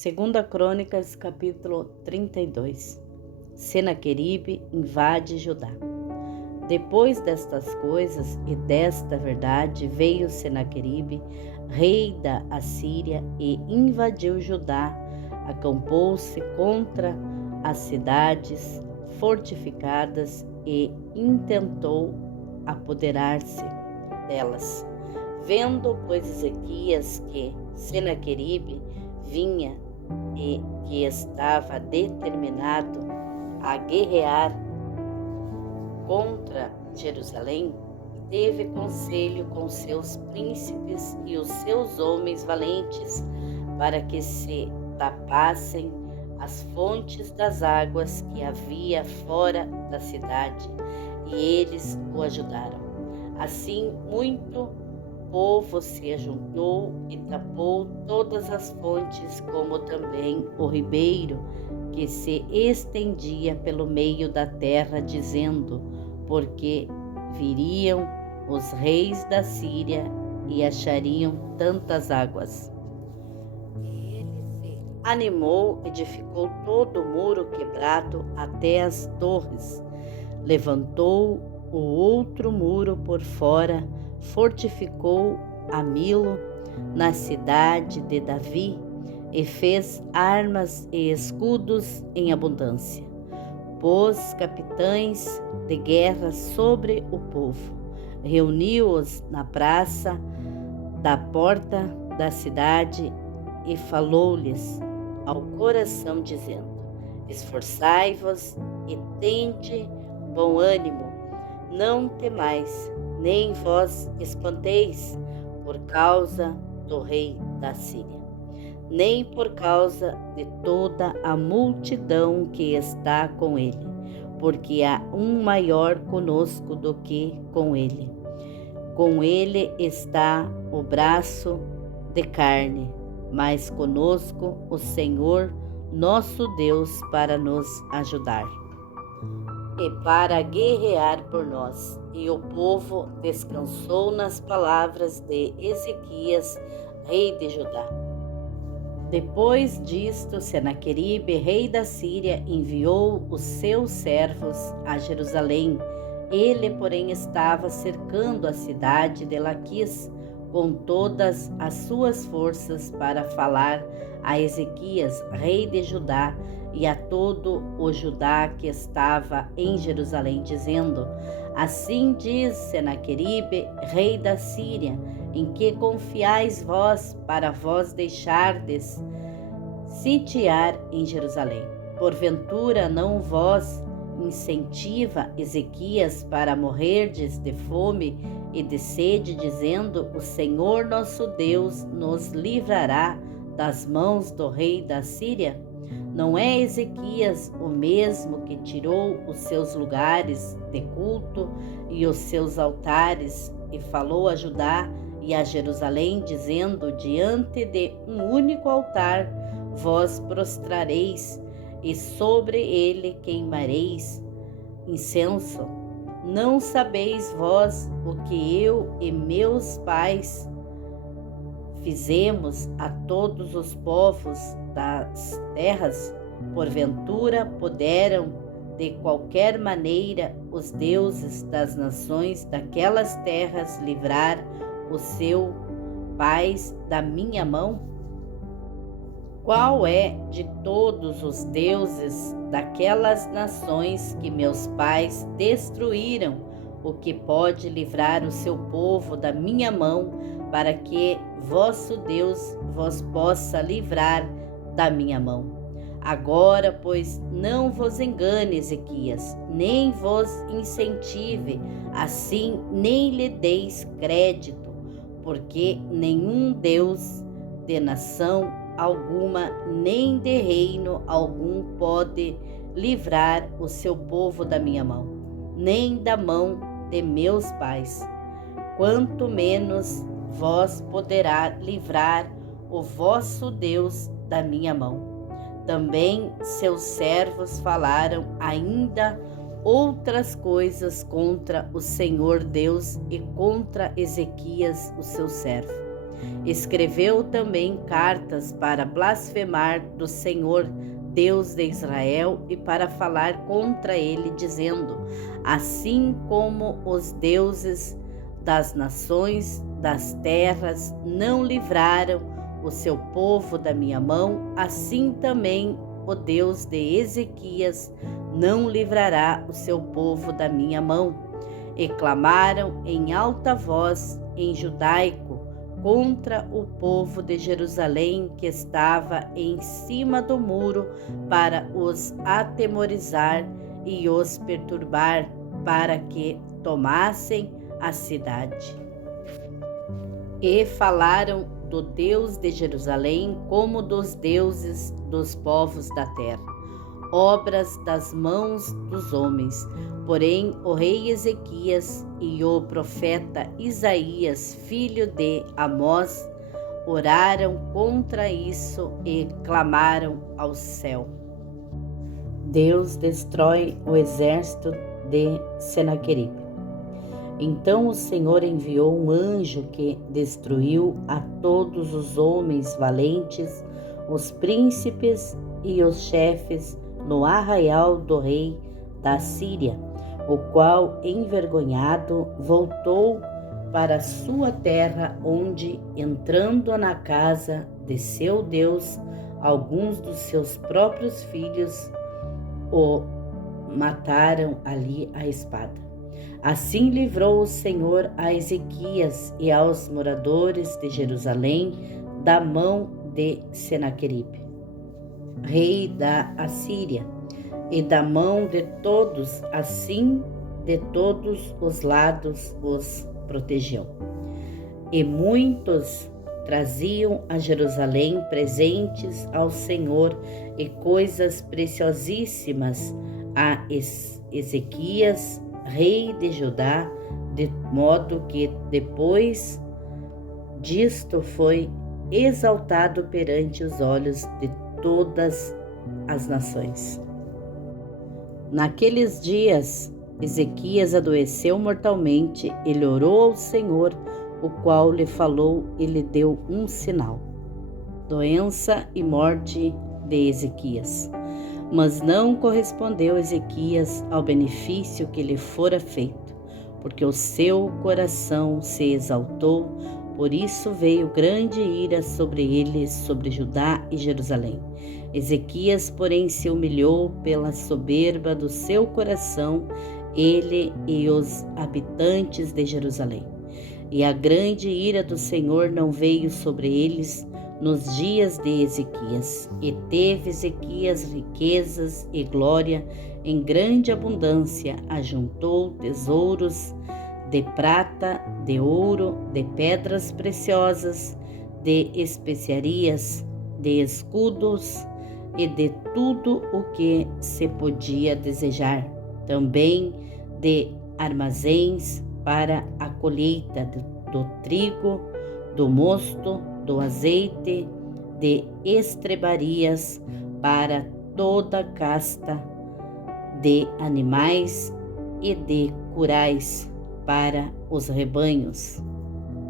Segunda Crônicas, capítulo 32. Senaqueribe invade Judá. Depois destas coisas e desta verdade, veio Senaqueribe, rei da Assíria, e invadiu Judá, acampou-se contra as cidades fortificadas e intentou apoderar-se delas. Vendo, pois, Ezequias que Senaqueribe vinha e que estava determinado a guerrear contra Jerusalém, teve conselho com seus príncipes e os seus homens valentes, para que se tapassem as fontes das águas que havia fora da cidade, e eles o ajudaram. Assim, muito povo se ajuntou e tapou todas as fontes, como também o ribeiro que se estendia pelo meio da terra, dizendo: porque viriam os reis da Síria e achariam tantas águas. E ele se animou, edificou todo o muro quebrado até as torres, levantou o outro muro por fora, fortificou a Milo na cidade de Davi e fez armas e escudos em abundância. Pôs capitães de guerra sobre o povo, reuniu-os na praça da porta da cidade e falou-lhes ao coração, dizendo: esforçai-vos e tende bom ânimo, não temais, nem vós espanteis por causa do rei da Síria, nem por causa de toda a multidão que está com ele, porque há um maior conosco do que com ele. Com ele está o braço de carne, mas conosco o Senhor nosso Deus para nos ajudar e para guerrear por nós. E o povo descansou nas palavras de Ezequias, rei de Judá. Depois disto, Senaqueribe, rei da Síria, enviou os seus servos a Jerusalém. Ele, porém, estava cercando a cidade de Laquis com todas as suas forças, para falar a Ezequias, rei de Judá, e a todo o Judá que estava em Jerusalém, dizendo: assim diz Senaqueribe, rei da Síria: em que confiais vós, para vós deixardes sitiar em Jerusalém? Porventura não vós incentiva Ezequias para morrerdes de fome e de sede, dizendo: o Senhor nosso Deus nos livrará das mãos do rei da Síria? Não é Ezequias o mesmo que tirou os seus lugares de culto e os seus altares e falou a Judá e a Jerusalém, dizendo: diante de um único altar vós prostrareis e sobre ele queimareis incenso? Não sabeis vós o que eu e meus pais fizemos a todos os povos das terras? Porventura puderam de qualquer maneira os deuses das nações daquelas terras livrar os seus pais da minha mão? Qual é de todos os deuses daquelas nações que meus pais destruíram o que pode livrar o seu povo da minha mão, para que vosso Deus vos possa livrar da minha mão? Agora, pois, não vos engane Ezequias, nem vos incentive, assim nem lhe deis crédito, porque nenhum Deus de nação alguma, nem de reino algum pode livrar o seu povo da minha mão, nem da mão de meus pais. Quanto menos vós poderá livrar o vosso Deus da minha mão. Também seus servos falaram ainda outras coisas contra o Senhor Deus e contra Ezequias, o seu servo. Escreveu também cartas para blasfemar do Senhor, Deus de Israel, e para falar contra ele, dizendo: assim como os deuses das nações, das terras, não livraram o seu povo da minha mão, assim também o Deus de Ezequias não livrará o seu povo da minha mão. E clamaram em alta voz em judaico contra o povo de Jerusalém que estava em cima do muro, para os atemorizar e os perturbar, para que tomassem a cidade. E falaram do Deus de Jerusalém como dos deuses dos povos da terra, obras das mãos dos homens. Porém, o rei Ezequias e o profeta Isaías, filho de Amós, oraram contra isso e clamaram ao céu. Deus destrói o exército de Senaqueribe. Então o Senhor enviou um anjo que destruiu a todos os homens valentes, os príncipes e os chefes no arraial do rei da Síria, o qual, envergonhado, voltou para sua terra, onde, entrando na casa de seu Deus, alguns dos seus próprios filhos o mataram ali à espada. Assim livrou o Senhor a Ezequias e aos moradores de Jerusalém da mão de Senaqueribe, rei da Assíria, e da mão de todos, assim de todos os lados os protegeu. E muitos traziam a Jerusalém presentes ao Senhor e coisas preciosíssimas a Ezequias, rei de Judá, de modo que depois disto foi exaltado perante os olhos de todas as nações. Naqueles dias, Ezequias adoeceu mortalmente. Ele orou ao Senhor, o qual lhe falou e lhe deu um sinal: doença e morte de Ezequias. Mas não correspondeu Ezequias ao benefício que lhe fora feito, porque o seu coração se exaltou. Por isso veio grande ira sobre ele, sobre Judá e Jerusalém. Ezequias, porém, se humilhou pela soberba do seu coração, ele e os habitantes de Jerusalém. E a grande ira do Senhor não veio sobre eles nos dias de Ezequias. E teve Ezequias riquezas e glória em grande abundância, ajuntou tesouros de prata, de ouro, de pedras preciosas, de especiarias, de escudos e de tudo o que se podia desejar, também de armazéns para a colheita do trigo, do mosto, do azeite, de estrebarias para toda casta de animais e de curais para os rebanhos.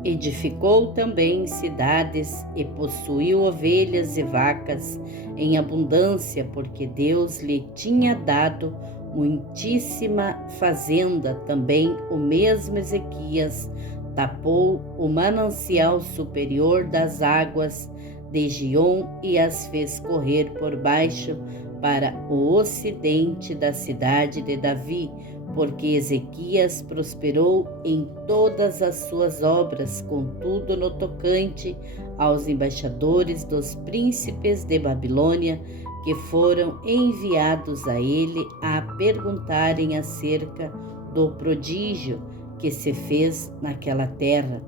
Edificou também cidades e possuiu ovelhas e vacas em abundância, porque Deus lhe tinha dado muitíssima fazenda. Também o mesmo Ezequias tapou o manancial superior das águas de Gion e as fez correr por baixo para o ocidente da cidade de Davi, porque Ezequias prosperou em todas as suas obras. Contudo, no tocante aos embaixadores dos príncipes de Babilônia, que foram enviados a ele a perguntarem acerca do prodígio que se fez naquela terra,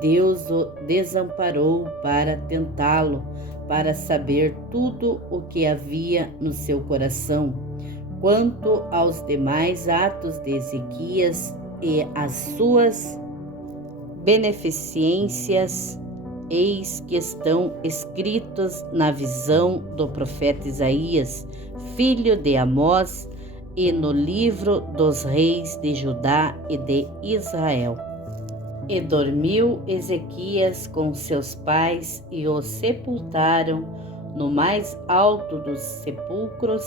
Deus o desamparou para tentá-lo, para saber tudo o que havia no seu coração. Quanto aos demais atos de Ezequias e as suas beneficências, eis que estão escritos na visão do profeta Isaías, filho de Amós, e no livro dos reis de Judá e de Israel. E dormiu Ezequias com seus pais e o sepultaram no mais alto dos sepulcros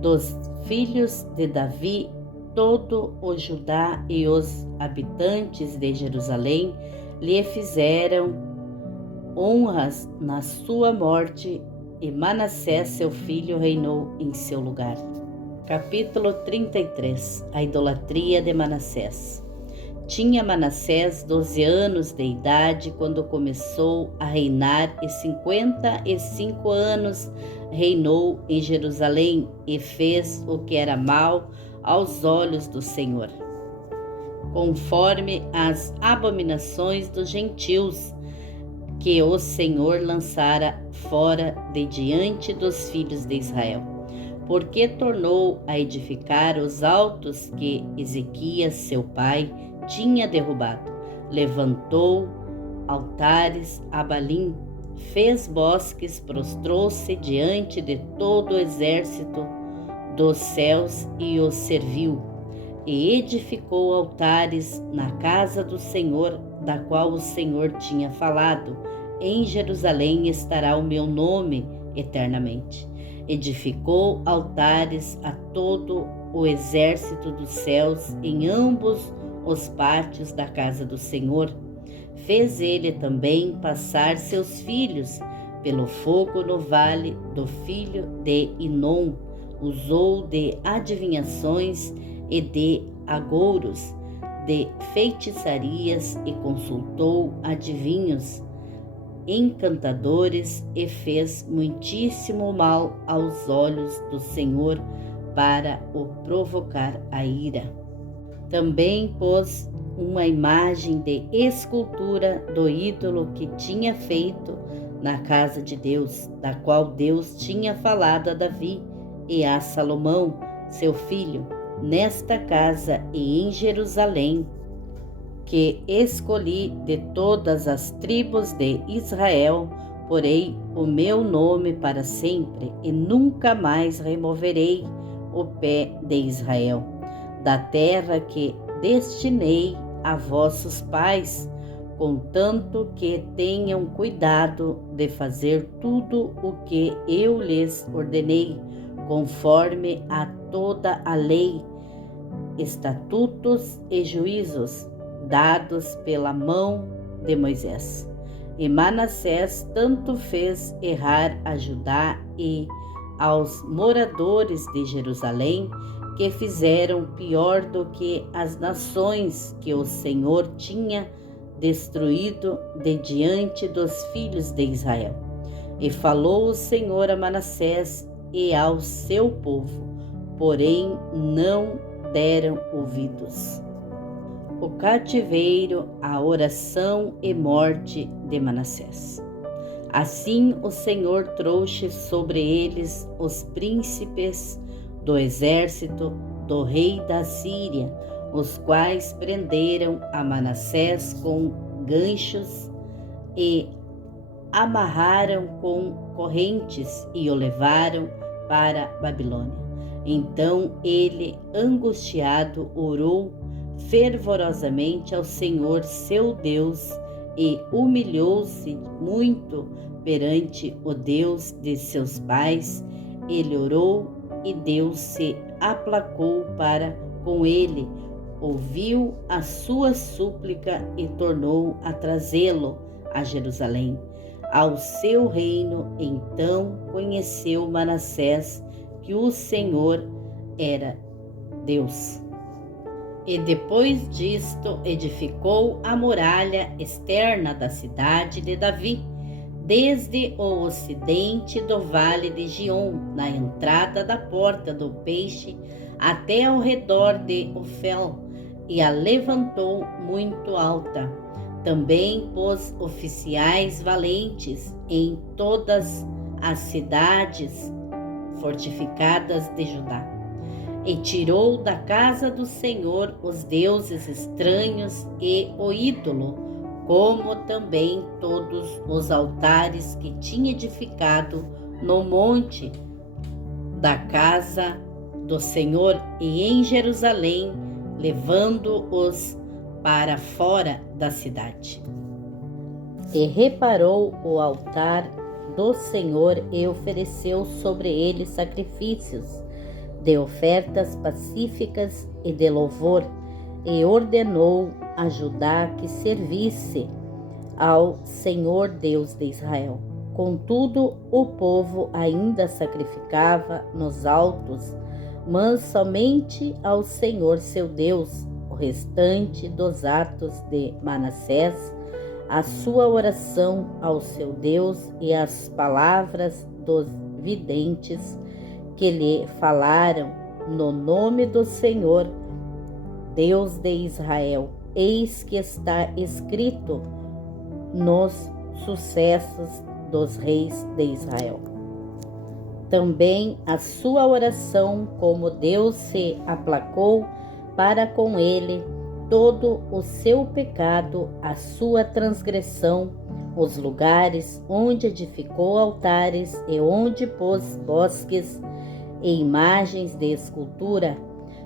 dos filhos de Davi. Todo o Judá e os habitantes de Jerusalém lhe fizeram honras na sua morte, e Manassés, seu filho, reinou em seu lugar. Capítulo 33. A idolatria de Manassés. Tinha Manassés 12 anos de idade quando começou a reinar, e 55 anos reinou em Jerusalém, e fez o que era mal aos olhos do Senhor, conforme as abominações dos gentios que o Senhor lançara fora de diante dos filhos de Israel, porque tornou a edificar os altos que Ezequias, seu pai, tinha derrubado. Levantou altares a Balim, fez bosques, prostrou-se diante de todo o exército dos céus e os serviu, e edificou altares na casa do Senhor, da qual o Senhor tinha falado: em Jerusalém estará o meu nome eternamente. Edificou altares a todo o exército dos céus em ambos os pátios da casa do Senhor. Fez ele também passar seus filhos pelo fogo no vale do filho de Inom. Usou de adivinhações e de agouros, de feitiçarias, e consultou adivinhos, encantadores, e fez muitíssimo mal aos olhos do Senhor para o provocar a ira. Também pôs uma imagem de escultura do ídolo que tinha feito na casa de Deus, da qual Deus tinha falado a Davi e a Salomão, seu filho: nesta casa e em Jerusalém, que escolhi de todas as tribos de Israel, porei o meu nome para sempre, e nunca mais removerei o pé de Israel da terra que destinei a vossos pais, contanto que tenham cuidado de fazer tudo o que eu lhes ordenei, conforme a toda a lei, estatutos e juízos dados pela mão de Moisés. E Manassés tanto fez errar a Judá e aos moradores de Jerusalém, que fizeram pior do que as nações que o Senhor tinha destruído de diante dos filhos de Israel. E falou o Senhor a Manassés e ao seu povo, porém não deram ouvidos. O cativeiro, a oração e morte de Manassés. Assim o Senhor trouxe sobre eles os príncipes do exército do rei da Síria, os quais prenderam a Manassés com ganchos e amarraram com correntes e o levaram para Babilônia. Então ele, angustiado, orou fervorosamente ao Senhor seu Deus e humilhou-se muito perante o Deus de seus pais. Ele orou e Deus se aplacou para com ele, ouviu a sua súplica e tornou a trazê-lo a Jerusalém, ao seu reino. Então conheceu Manassés que o Senhor era Deus. E depois disto edificou a muralha externa da cidade de Davi, desde o ocidente do vale de Gion, na entrada da porta do peixe, até ao redor de Ofel, e a levantou muito alta. Também pôs oficiais valentes em todas as cidades fortificadas de Judá. E tirou da casa do Senhor os deuses estranhos e o ídolo, como também todos os altares que tinha edificado no monte da casa do Senhor e em Jerusalém, levando-os para fora da cidade. E reparou o altar do Senhor e ofereceu sobre ele sacrifícios de ofertas pacíficas e de louvor, e ordenou a Judá que servisse ao Senhor Deus de Israel. Contudo, o povo ainda sacrificava nos altos, mas somente ao Senhor seu Deus. O restante dos atos de Manassés, a sua oração ao seu Deus e as palavras dos videntes que lhe falaram no nome do Senhor, Deus de Israel, eis que está escrito nos sucessos dos reis de Israel. Também a sua oração, como Deus se aplacou para com ele, todo o seu pecado, a sua transgressão, os lugares onde edificou altares e onde pôs bosques e imagens de escultura,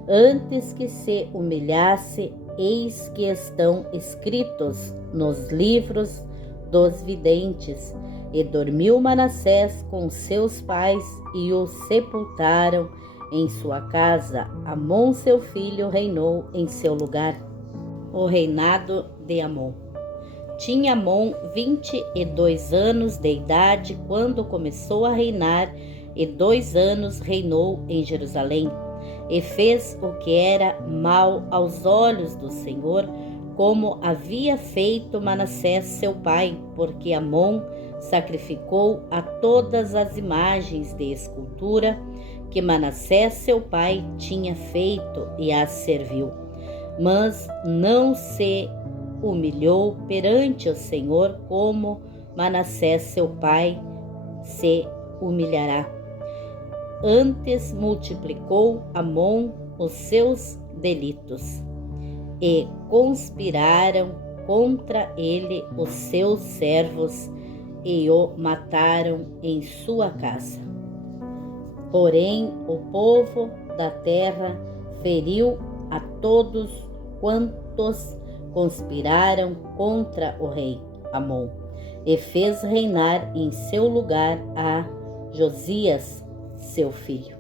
antes que se humilhasse, eis que estão escritos nos livros dos videntes. E dormiu Manassés com seus pais e o sepultaram em sua casa. Amon, seu filho, reinou em seu lugar. O reinado de Amon. Tinha Amon 22 anos de idade quando começou a reinar, e 2 anos reinou em Jerusalém. E fez o que era mal aos olhos do Senhor, como havia feito Manassés seu pai, porque Amon sacrificou a todas as imagens de escultura que Manassés seu pai tinha feito e as serviu. Mas não se humilhou perante o Senhor como Manassés seu pai se humilhará. Antes multiplicou Amon os seus delitos, e conspiraram contra ele os seus servos e o mataram em sua casa. Porém, o povo da terra feriu a todos quantos conspiraram contra o rei Amon, e fez reinar em seu lugar a Josias, seu filho.